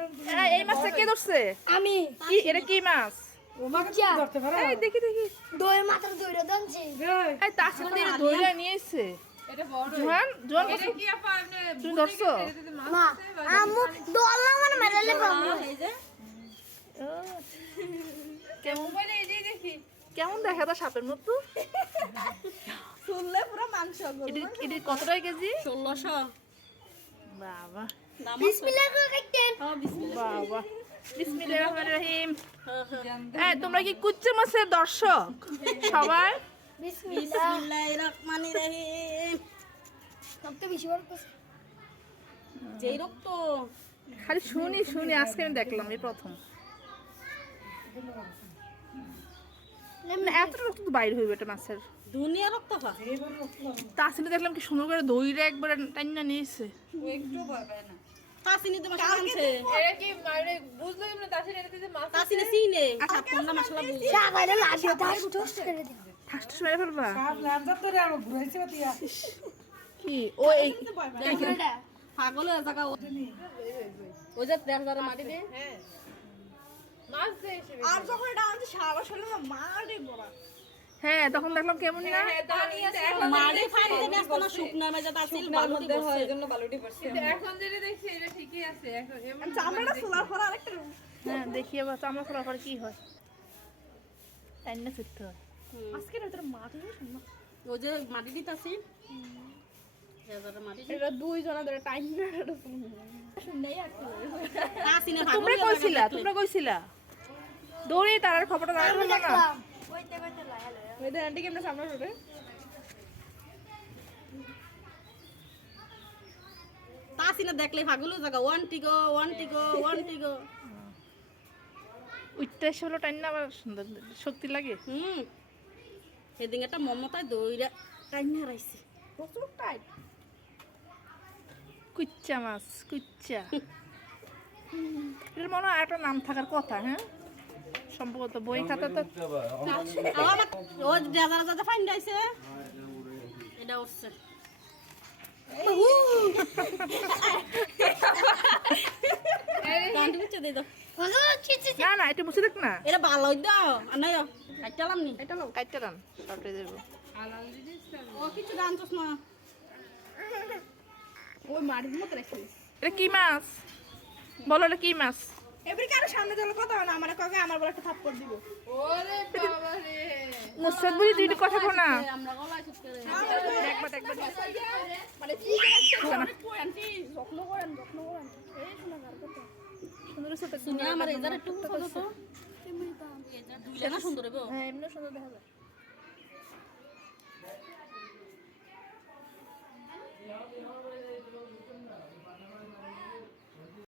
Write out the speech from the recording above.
এই, এই মাছটা কে ধরছে? আমি। কি এটা কি মাছ? এই দেখি দেখি। দইয়ের মাথার দইটা দানছি এই। তার সাথে এটা ধরে নিয়ে এসছে। জোহান জোহান কত- তুমি ধরছো? না আমু দোলা মানে মেলালে পাবো ও, কেমন? দেখা। তো সাপের মতো শুনলে পুরো মাংস কত টাকা কেজি? ষোলোশো। বাবা। রহমানির রহিম। এই তোমরা কি কুচ্চে মাছের দর্শক? সবাই? খালি শুনি শুনি আজকে আমি দেখলাম এই প্রথম। না এত রক্ত তো বাইরে হইবে এটা মাছের। দুনিয়া রক্ত তা আসলে দেখলাম কি সুন্দর করে দইরে একবার টাইনা নিয়েছে। তাসিনি তোমার আনছে। তাসিনি সিনে আচ্ছা কোনটা মশলা বুঝি চা বাইরে লাগিয়ে তার টোস্ট করে দিন ঠাস ঠাস মেরে ফেলবা। কি? ও এই পাগল হয়ে থাকা ও। ওই যে দেড় হাজার মাটি দিয়ে। আর যখন এটা আনছে সারা শরীরে মাটি বড়া। হ্যাঁ তখন দেখলাম কেমন না? মাটি যে ব্যস্ত না শুকনা বালুটি চামড়াটা সোলার আরেকটা হ্যাঁ দেখি আবার চামড়া কি হয়। টাইনা ফিরতে হয় আজকের ভিতরে মাছ ওই যে মাটি দিতাছি? মাটি এটা দুই জনা ধরে টাইম তাসিনে তোমরা কইছিলা তোমরা কইছিলা? দৌড়ি তার খবরটা দাঁড়ানো না। আন্টি কেমন সামনে উঠে তাসিনে দেখলে হয়ে থাকা ওয়ান টিগো ওয়ান টিগো ওয়ান টিগো উঠতে হলো টাইম না আবার সুন্দর শক্তি লাগে হুম সেদিন একটা মমতায় দইরা টাইম হারাইছে প্রচুর টাইট কুচ্চা মাছ কুচ্চা এর মনে হয় একটা নাম থাকার কথা হ্যাঁ সম্ভবত বই খাতা তো ও ফাইন দিয়েছে এটা উঠছে। না না এটা মুছে দেখ না। এটা ভালো দাও আর নাই কাটলাম নি। এটা লো কাটতে রান সবটাই দেবো। ও কিছু না ওই মতো রাখিস এটা কি মাছ? বলো এটা কি মাছ? এবারে কারও সামনে কথা হয় না আমার কাউকে আমার বলে একটা থাপ্পড় দিব। মুসাদ বুঝি তুই কথা কো না আমরা গলায় সুট করে দেখবা দেখবা মানে কি আন্টি যত্ন করেন যত্ন করেন এই শোনা কার কথা সুন্দর সাথে শুনে আমার এজার একটু কত তো দুইটা না সুন্দর হবে। হ্যাঁ এমনি সুন্দর দেখা যায়